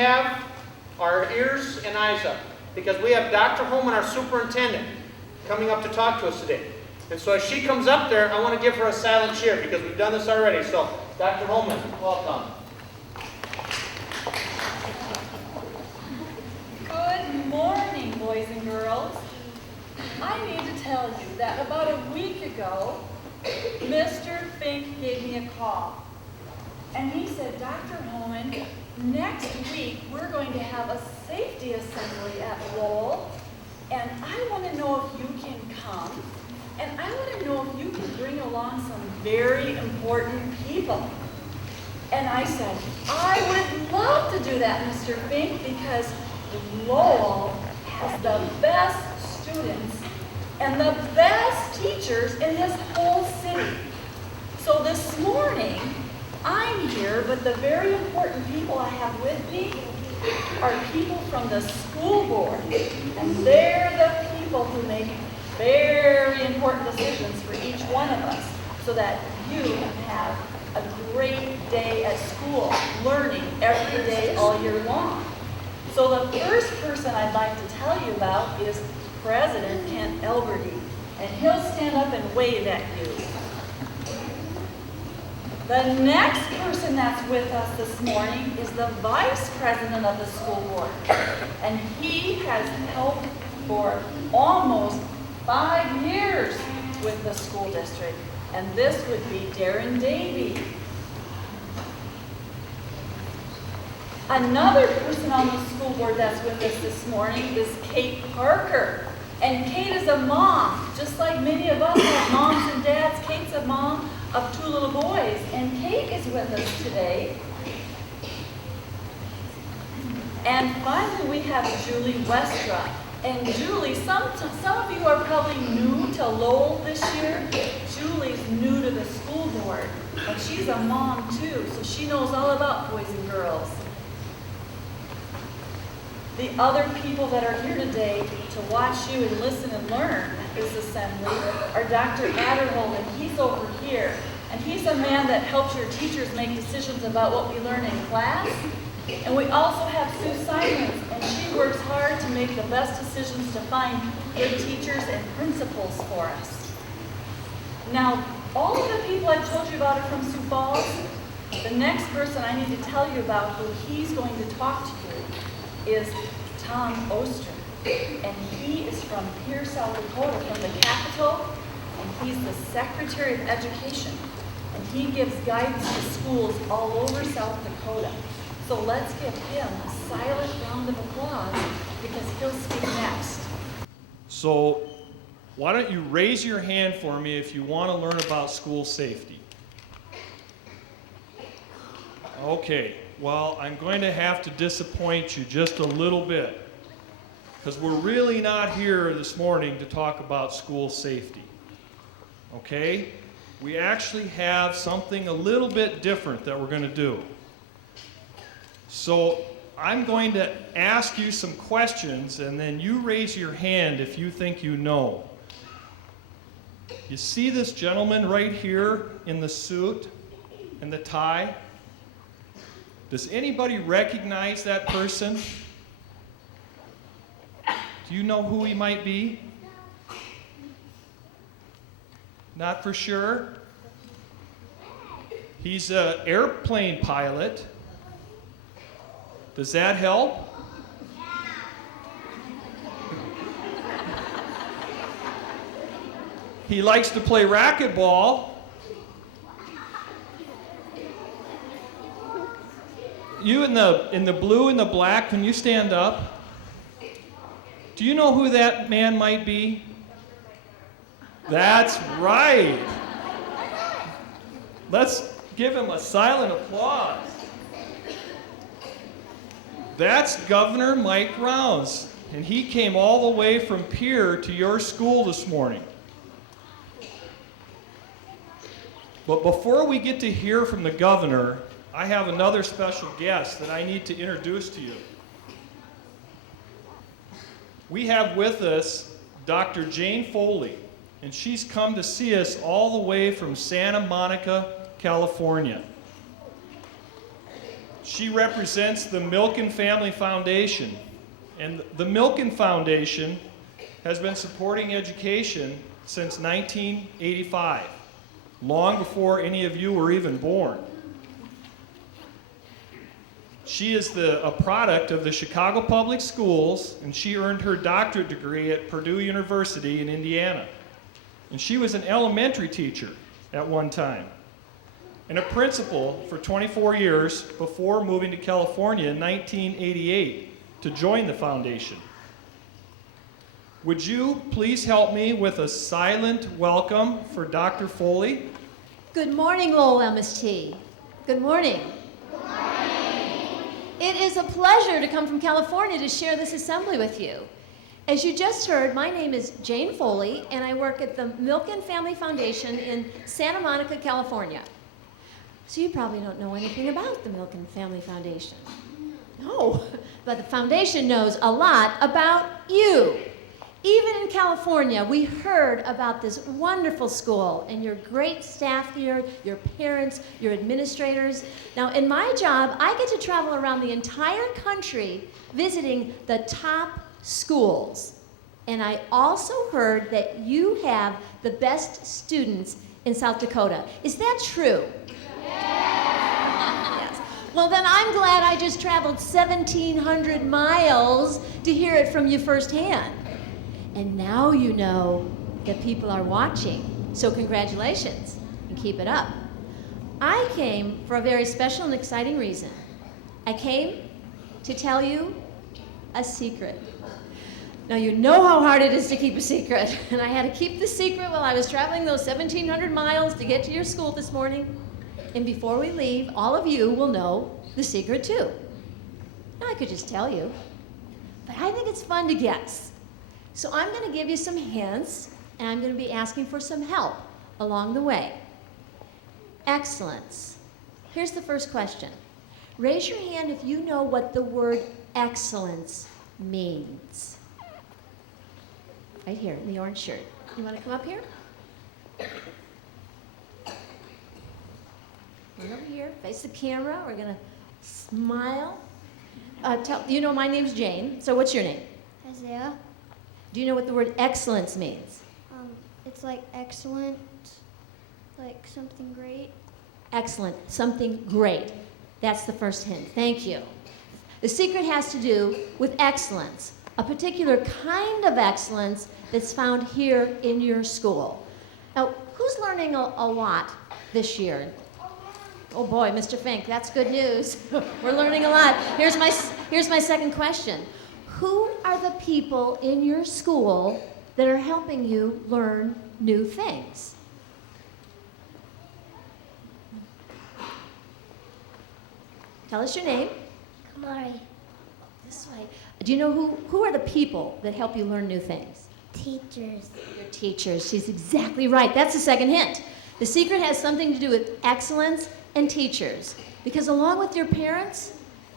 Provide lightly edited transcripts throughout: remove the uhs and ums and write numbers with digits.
have our ears and eyes up, because we have Dr. Holman, our superintendent, coming up to talk to us today. And so as she comes up there, I want to give her a silent cheer, because we've done this already. So, Dr. Holman, welcome. Good morning, boys and girls. I need to tell you that about a week ago, Mr. Fink gave me a call. And he said, Dr. Holman, next week we're going to have a safety assembly at Lowell, and I want to know if you can come, and I want to know if you can bring along some very important people. And I said, I would love to do that, Mr. Fink, because Lowell has the best students and the best teachers in this whole city. So this morning, I'm here, but the very important people I have with me are people from the school board, and they're the people who make very important decisions for each one of us, so that you can have a great day at school, learning every day all year long. So the first person I'd like to tell you about is President Kent Elberty, and he'll stand up and wave at you. The next person that's with us this morning is the Vice President of the school board, and he has helped for almost 5 years with the school district, and this would be Darren Davey. Another person on the school board that's with us this morning is Kate Parker. And Kate is a mom, just like many of us have moms and dads. Kate's a mom of 2 little boys, and Kate is with us today. And finally, we have Julie Westra. And Julie, some of you are probably new to Lowell this year. Julie's new to the school board, and she's a mom too, so she knows all about boys and girls. The other people that are here today to watch you and listen and learn at this assembly are Dr. Adderhold, and he's over here. And he's a man that helps your teachers make decisions about what we learn in class. And we also have Sue Simons, and she works hard to make the best decisions to find good teachers and principals for us. Now, all of the people I told you about are from Sioux Falls. The next person I need to tell you about, who he's going to talk to you, is Tom Oster. And he is from Pierre, South Dakota, from the capital, and he's the Secretary of Education. And he gives guidance to schools all over South Dakota. So let's give him a silent round of applause, because he'll speak next. So why don't you raise your hand for me if you want to learn about school safety? Okay, well, I'm going to have to disappoint you just a little bit, because we're really not here this morning to talk about school safety. Okay? We actually have something a little bit different that we're going to do. So I'm going to ask you some questions, and then you raise your hand if you think you know. You see this gentleman right here in the suit and the tie? Does anybody recognize that person? Do you know who he might be? Not for sure? He's an airplane pilot. Does that help? He likes to play racquetball. You in the blue and the black, can you stand up? Do you know who that man might be? That's right. Let's give him a silent applause. That's Governor Mike Rounds, and he came all the way from Pierre to your school this morning. But before we get to hear from the governor, I have another special guest that I need to introduce to you. We have with us Dr. Jane Foley, and she's come to see us all the way from Santa Monica, California. She represents the Milken Family Foundation. And the Milken Foundation has been supporting education since 1985, long before any of you were even born. She is a product of the Chicago Public Schools, and she earned her doctorate degree at Purdue University in Indiana. And she was an elementary teacher at one time, and a principal for 24 years before moving to California in 1988 to join the foundation. Would you please help me with a silent welcome for Dr. Foley? Good morning, Lowell MST. Good morning. Good morning. It is a pleasure to come from California to share this assembly with you. As you just heard, my name is Jane Foley, and I work at the Milken Family Foundation in Santa Monica, California. So you probably don't know anything about the Milken Family Foundation. No, but the foundation knows a lot about you. Even in California, we heard about this wonderful school and your great staff here, your parents, your administrators. Now, in my job, I get to travel around the entire country visiting the top schools. And I also heard that you have the best students in South Dakota. Is that true? Yes. Well, then I'm glad I just traveled 1,700 miles to hear it from you firsthand. And now you know that people are watching. So congratulations, and keep it up. I came for a very special and exciting reason. I came to tell you a secret. Now you know how hard it is to keep a secret, and I had to keep the secret while I was traveling those 1,700 miles to get to your school this morning. And before we leave, all of you will know the secret too. Now I could just tell you, but I think it's fun to guess. So I'm going to give you some hints, and I'm going to be asking for some help along the way. Excellence. Here's the first question. Raise your hand if you know what the word excellence means. Right here in the orange shirt. You want to come up here? Come over here, face the camera. We're going to smile. You know my name's Jane, so what's your name? Isaiah. Do you know what the word excellence means? It's like excellent, like something great. Excellent, something great. That's the first hint. Thank you. The secret has to do with excellence, a particular kind of excellence that's found here in your school. Now, who's learning a lot this year? Oh boy, Mr. Fink, that's good news. We're learning a lot. Here's my second question. Who are the people in your school that are helping you learn new things? Tell us your name. Kamari. This way. Do you know who are the people that help you learn new things? Teachers. Your teachers. She's exactly right. That's the second hint. The secret has something to do with excellence and teachers. Because along with your parents,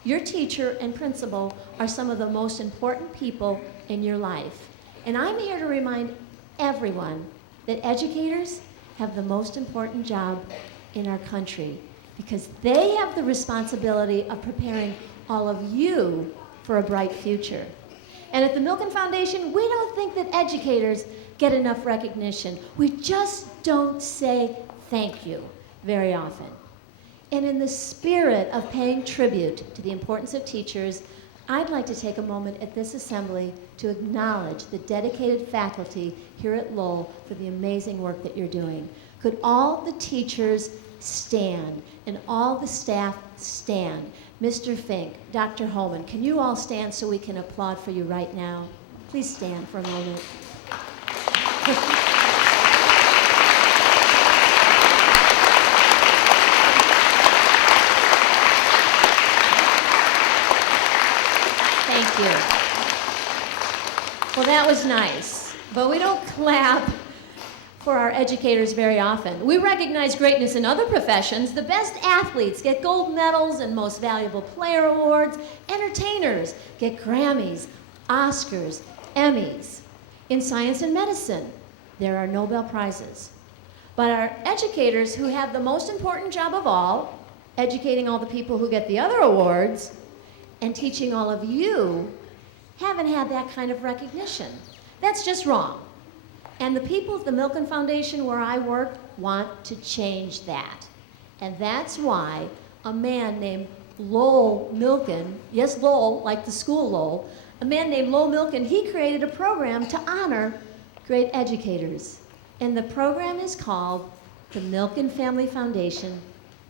your teacher and principal are some of the most important people in your life. And I'm here to remind everyone that educators have the most important job in our country because they have the responsibility of preparing all of you for a bright future. And at the Milken Foundation, we don't think that educators get enough recognition. We just don't say thank you very often. And in the spirit of paying tribute to the importance of teachers, I'd like to take a moment at this assembly to acknowledge the dedicated faculty here at Lowell for the amazing work that you're doing. Could all the teachers stand and all the staff stand? Mr. Fink, Dr. Holman, can you all stand so we can applaud for you right now? Please stand for a moment. Thank you. Well, that was nice, but we don't clap for our educators very often. We recognize greatness in other professions. The best athletes get gold medals and most valuable player awards. Entertainers get Grammys, Oscars, Emmys. In science and medicine, there are Nobel Prizes. But our educators, who have the most important job of all, educating all the people who get the other awards, and teaching all of you haven't had that kind of recognition. That's just wrong. And the people at the Milken Foundation where I work want to change that. And that's why a man named Lowell Milken, yes, Lowell, like the school Lowell, a man named Lowell Milken, he created a program to honor great educators. And the program is called the Milken Family Foundation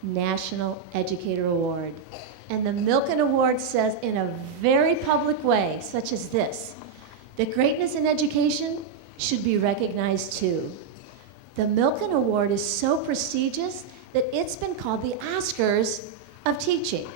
National Educator Award. And the Milken Award says in a very public way, such as this, that greatness in education should be recognized too. The Milken Award is so prestigious that it's been called the Oscars of teaching.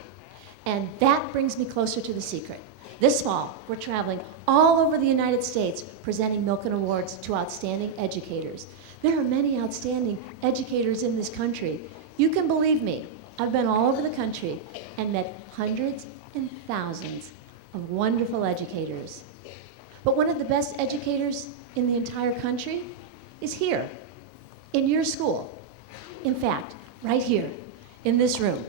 And that brings me closer to the secret. This fall, we're traveling all over the United States presenting Milken Awards to outstanding educators. There are many outstanding educators in this country. You can believe me, I've been all over the country and met hundreds and thousands of wonderful educators. But one of the best educators in the entire country is here, in your school. In fact, right here, in this room.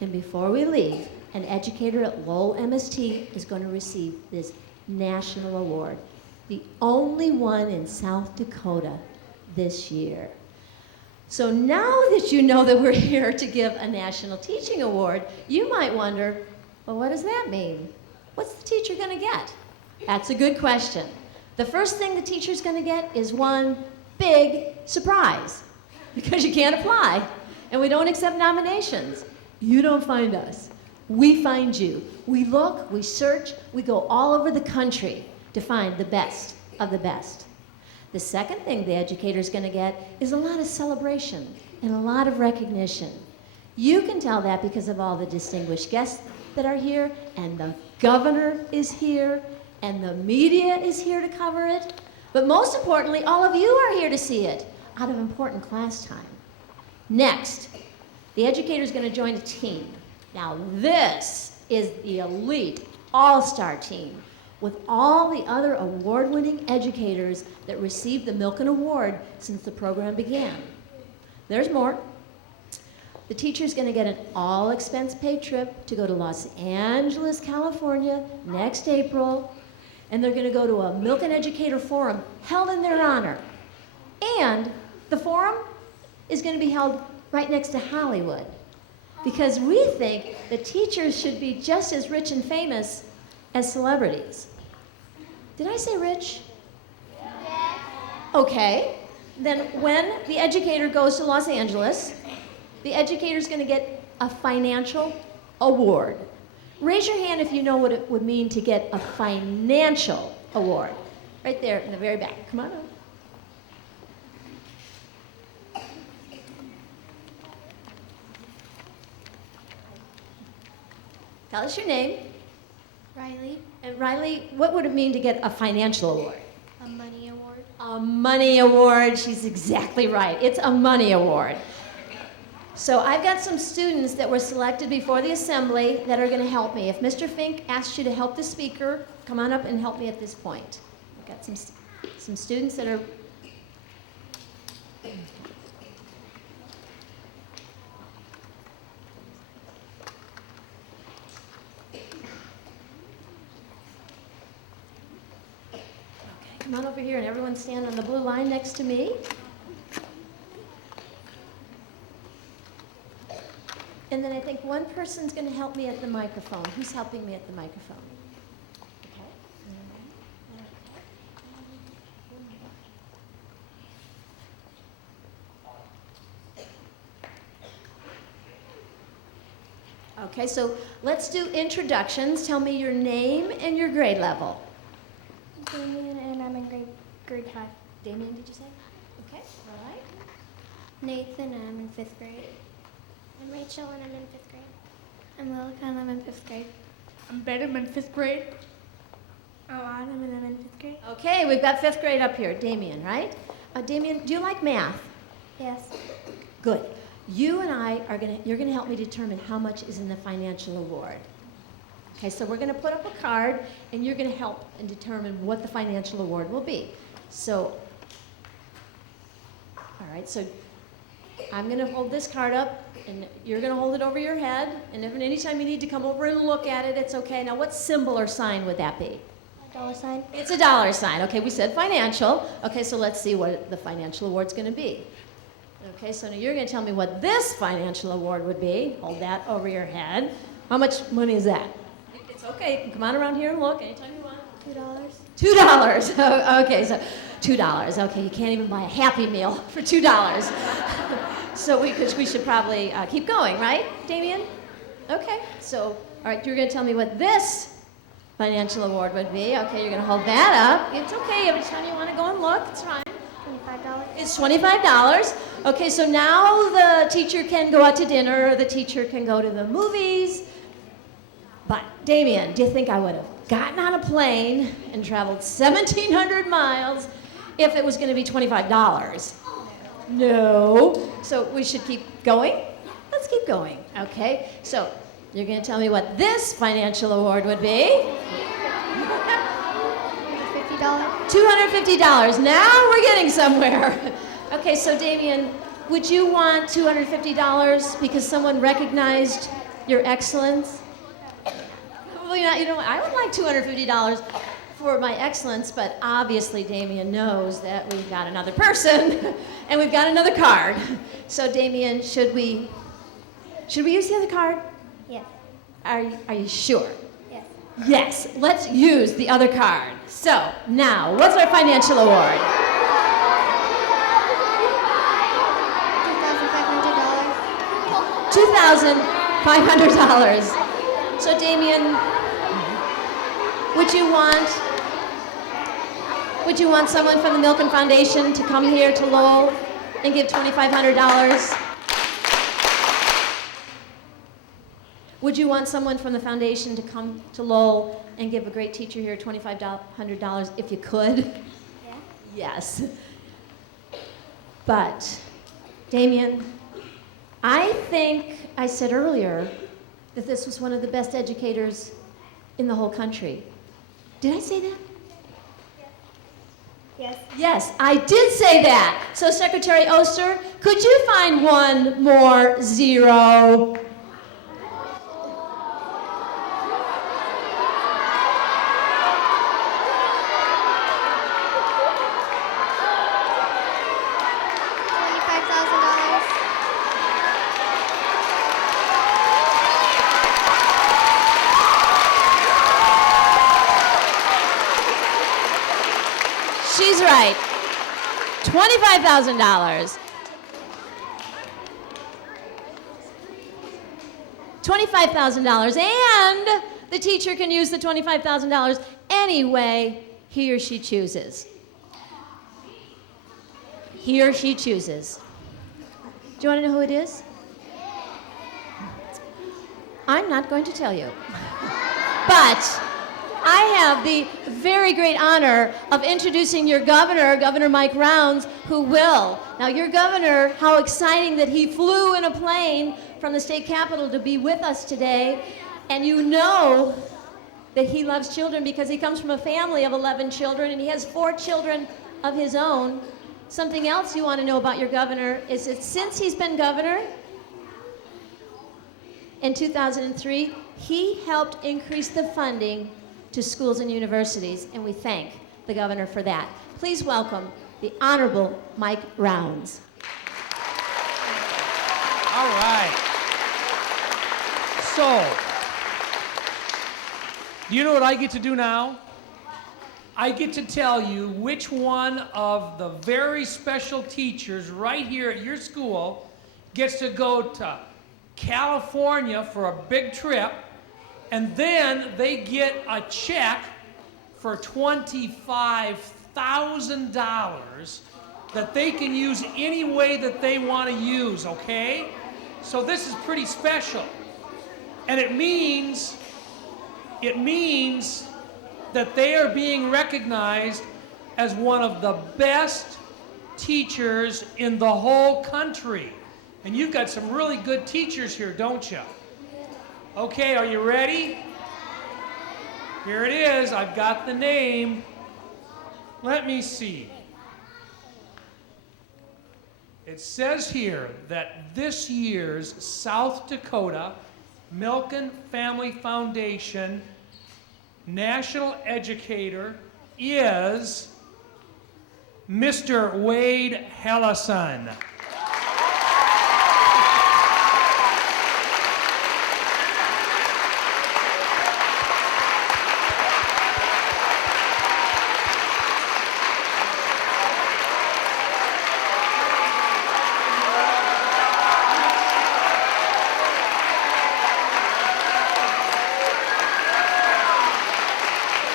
And before we leave, an educator at Lowell MST is going to receive this national award, the only one in South Dakota this year. So now that you know that we're here to give a National Teaching Award, you might wonder, well, what does that mean? What's the teacher going to get? That's a good question. The first thing the teacher's going to get is one big surprise, because you can't apply, and we don't accept nominations. You don't find us. We find you. We look, we search, we go all over the country to find the best of the best. The second thing the educator's going to get is a lot of celebration and a lot of recognition. You can tell that because of all the distinguished guests that are here, and the governor is here, and the media is here to cover it. But most importantly, all of you are here to see it out of important class time. Next, the educator's going to join a team. Now this is the elite all-star team with all the other award-winning educators that received the Milken Award since the program began. There's more. The teacher's going to get an all-expense-paid trip to go to Los Angeles, California next April, and they're going to go to a Milken Educator Forum held in their honor. And the forum is going to be held right next to Hollywood, because we think that teachers should be just as rich and famous as celebrities. Did I say rich? Yes. Okay. Then when the educator goes to Los Angeles, the educator's going to get a financial award. Raise your hand if you know what it would mean to get a financial award. Right there in the very back. Come on up. Tell us your name. Riley, And Riley, what would it mean to get a financial award? a money award. A money award. She's exactly right. It's a money award. So I've got some students that were selected before the assembly that are going to help me. If Mr. Fink asked you to help the speaker, come on up and help me at this point. I've got some students that are... Come on over here and everyone stand on the blue line next to me. And then I think one person's going to help me at the microphone. Who's helping me at the microphone? Okay, so let's do introductions. Tell me your name and your grade level. Damien, and I'm in grade 5. Damien, did you say? Okay, all right. Nathan, and I'm in 5th grade. I'm Rachel, and I'm in 5th grade. I'm Lilica, and I'm in 5th grade. I'm Ben, I'm in 5th grade. I'm Autumn, and I'm in 5th grade. Okay, we've got 5th grade up here. Damien, right? Damien, do you like math? Yes. Good. You and I are you're gonna help me determine how much is in the financial award. Okay, so we're gonna put up a card and you're gonna help and determine what the financial award will be. So, all right, so I'm gonna hold this card up And you're going to hold it over your head, and if anytime you need to come over and look at it, it's okay. Now, what symbol or sign would that be? $sign. It's a dollar sign. Okay, we said financial. Okay, so let's see what the financial award's going to be. Okay, so now you're going to tell me what this financial award would be. Hold that over your head. How much money is that? It's okay. You can come on around here and look anytime you want. $2. $2. Oh, okay, so $2. Okay, you can't even buy a Happy Meal for $2. So we should probably keep going, right, Damien? Okay, so, all right, you're going to tell me what this financial award would be. Okay, you're going to hold that up. It's okay, every time you want to go and look, it's fine. $25. It's $25. Okay, so now the teacher can go out to dinner, or the teacher can go to the movies. But, Damien, do you think I would have gotten on a plane and traveled 1,700 miles if it was going to be $25? No. So we should keep going? Let's keep going. Okay, so you're going to tell me what this financial award would be. $50. $250. Now we're getting somewhere. Okay, so Damien, would you want $250 because someone recognized your excellence? Well, you know, I would like $250 for my excellence, but obviously Damien knows that we've got another person and we've got another card. So Damien, should we use the other card? Yes. Are you sure? Yes. Yes, let's use the other card. So, now, what's our financial award? $2,500. $2,500. So, Damien, would you want someone from the Milken Foundation to come here to Lowell and give $2,500? Would you want someone from the foundation to come to Lowell and give a great teacher here $2,500 if you could? Yeah. Yes. But, Damien, I think I said earlier that this was one of the best educators in the whole country. Did I say that? Yes. Yes, I did say that. So, Secretary Oster, could you find one more zero? $25,000. She's right. $25,000. $25,000, and the teacher can use the $25,000 any way he or she chooses. He or she chooses. Do you want to know who it is? I'm not going to tell you. But I have the very great honor of introducing your governor, Governor Mike Rounds, who will. Now, your governor, how exciting that he flew in a plane from the state capitol to be with us today. And you know that he loves children because he comes from a family of 11 children, and he has 4 children of his own. Something else you want to know about your governor is that since he's been governor in 2003, he helped increase the funding to schools and universities, and we thank the governor for that. Please welcome the Honorable Mike Rounds. All right. So, do you know what I get to do now? I get to tell you which one of the very special teachers right here at your school gets to go to California for a big trip, and then they get a check for $25,000 that they can use any way that they want to use, okay? So this is pretty special. And it means that they are being recognized as one of the best teachers in the whole country. And you've got some really good teachers here, don't you? Okay, are you ready? Here it is. I've got the name. Let me see. It says here that this year's South Dakota Milken Family Foundation National Educator is Mr. Wade Helleson.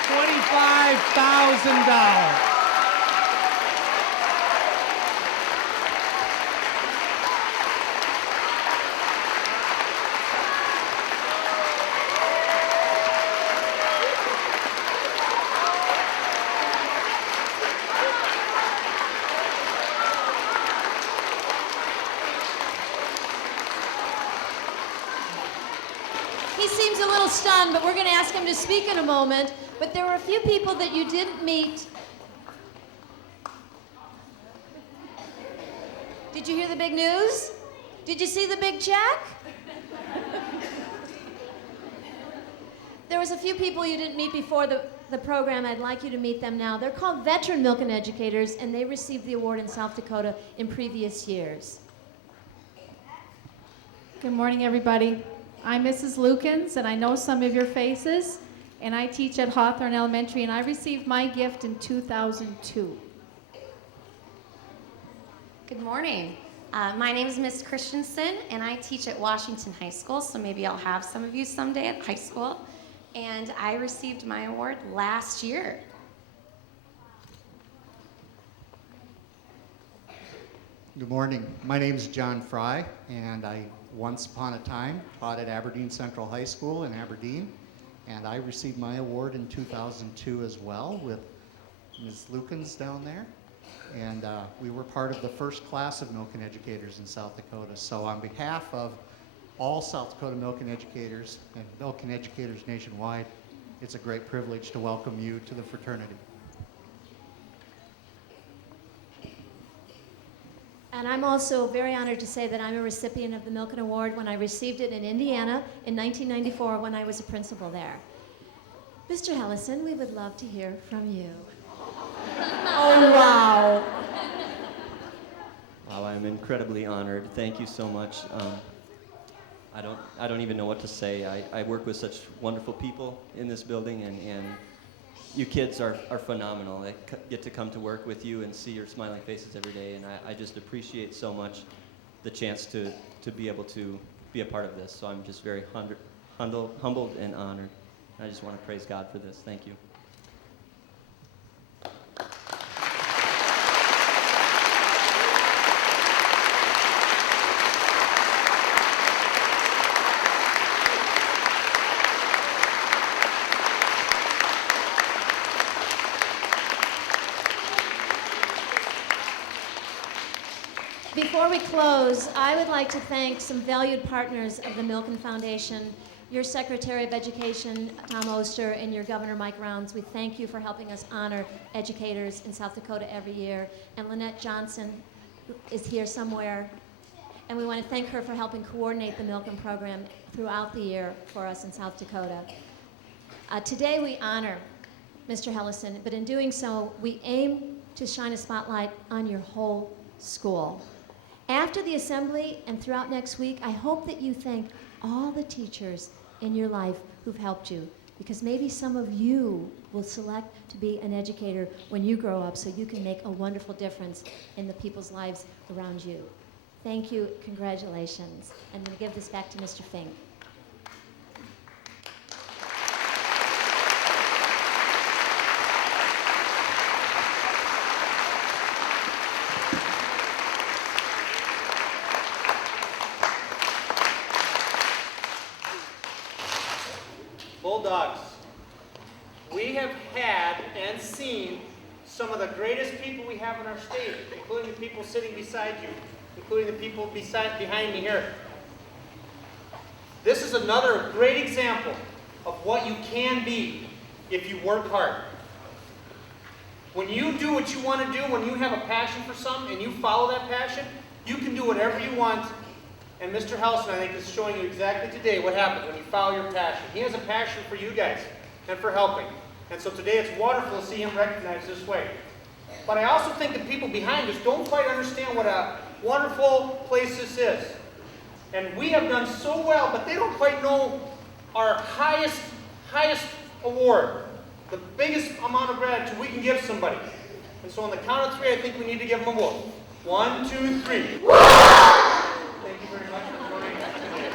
$25,000. He seems a little stunned, but we're going to ask him to speak in a moment. But there were a few people that you didn't meet. Did you hear the big news? Did you see the big check? There was a few people you didn't meet before the program. I'd like you to meet them now. They're called Veteran Milken Educators, and they received the award in South Dakota in previous years. Good morning, everybody. I'm Mrs. Lukens, and I know some of your faces, and I teach at Hawthorne Elementary, and I received my gift in 2002. Good morning. My name is Miss Christensen, and I teach at Washington High School, so maybe I'll have some of you someday at high school. And I received my award last year. Good morning. My name is John Fry, and I once upon a time taught at Aberdeen Central High School in Aberdeen, and I received my award in 2002 as well with Ms. Lukens down there. And we were part of the first class of Milken Educators in South Dakota. So on behalf of all South Dakota Milken Educators and Milken Educators nationwide, it's a great privilege to welcome you to the fraternity. And I'm also very honored to say that I'm a recipient of the Milken Award when I received it in Indiana in 1994 when I was a principal there. Mr. Helleson, we would love to hear from you. Oh, wow. Wow, I'm incredibly honored. Thank you so much. I don't even know what to say. I work with such wonderful people in this building, and you kids are phenomenal. I get to come to work with you and see your smiling faces every day, and I just appreciate so much the chance to be able to be a part of this. So I'm just very humbled and honored. And I just want to praise God for this. Thank you. Before we close, I would like to thank some valued partners of the Milken Foundation, your Secretary of Education, Tom Oster, and your Governor, Mike Rounds. We thank you for helping us honor educators in South Dakota every year. And Lynette Johnson is here somewhere. And we want to thank her for helping coordinate the Milken program throughout the year for us in South Dakota. Today we honor Mr. Helleson, but in doing so, we aim to shine a spotlight on your whole school. After the assembly and throughout next week, I hope that you thank all the teachers in your life who've helped you, because maybe some of you will select to be an educator when you grow up so you can make a wonderful difference in the people's lives around you. Thank you, congratulations. I'm going to give this back to Mr. Fink. Bulldogs, we have had and seen some of the greatest people we have in our state, including the people sitting beside you, including the people behind me here. This is another great example of what you can be if you work hard. When you do what you want to do, when you have a passion for something and you follow that passion, You can do whatever you want. And Mr. Helleson, I think, is showing you exactly today what happens when you follow your passion. He has a passion for you guys and for helping. And so today it's wonderful to see him recognized this way. But I also think the people behind us don't quite understand what a wonderful place this is. And we have done so well, but they don't quite know our highest award, the biggest amount of gratitude we can give somebody. And so on the count of 3, I think we need to give them a vote. 1, 2, 3. Thank you very much for joining us today.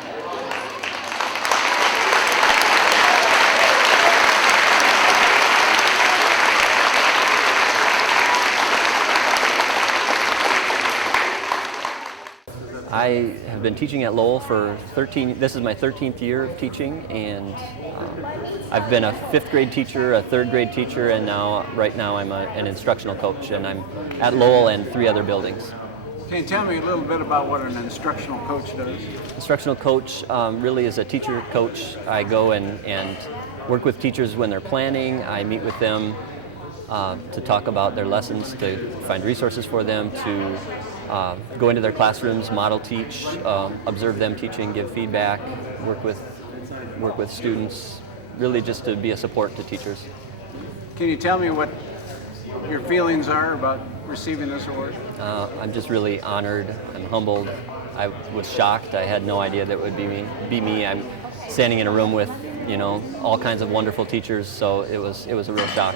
I have been teaching at Lowell for this is my 13th year of teaching, and I've been a 5th grade teacher, a 3rd grade teacher, and right now I'm an instructional coach, and I'm at Lowell and 3 other buildings. Can you tell me a little bit about what an instructional coach does? Instructional coach really is a teacher coach. I go and work with teachers when they're planning. I meet with them to talk about their lessons, to find resources for them, to go into their classrooms, model teach, observe them teaching, give feedback, work with students, really just to be a support to teachers. Can you tell me what your feelings are about receiving this award? I'm just really honored. I'm humbled. I was shocked. I had no idea that it would be me. I'm standing in a room with, all kinds of wonderful teachers, so it was a real shock.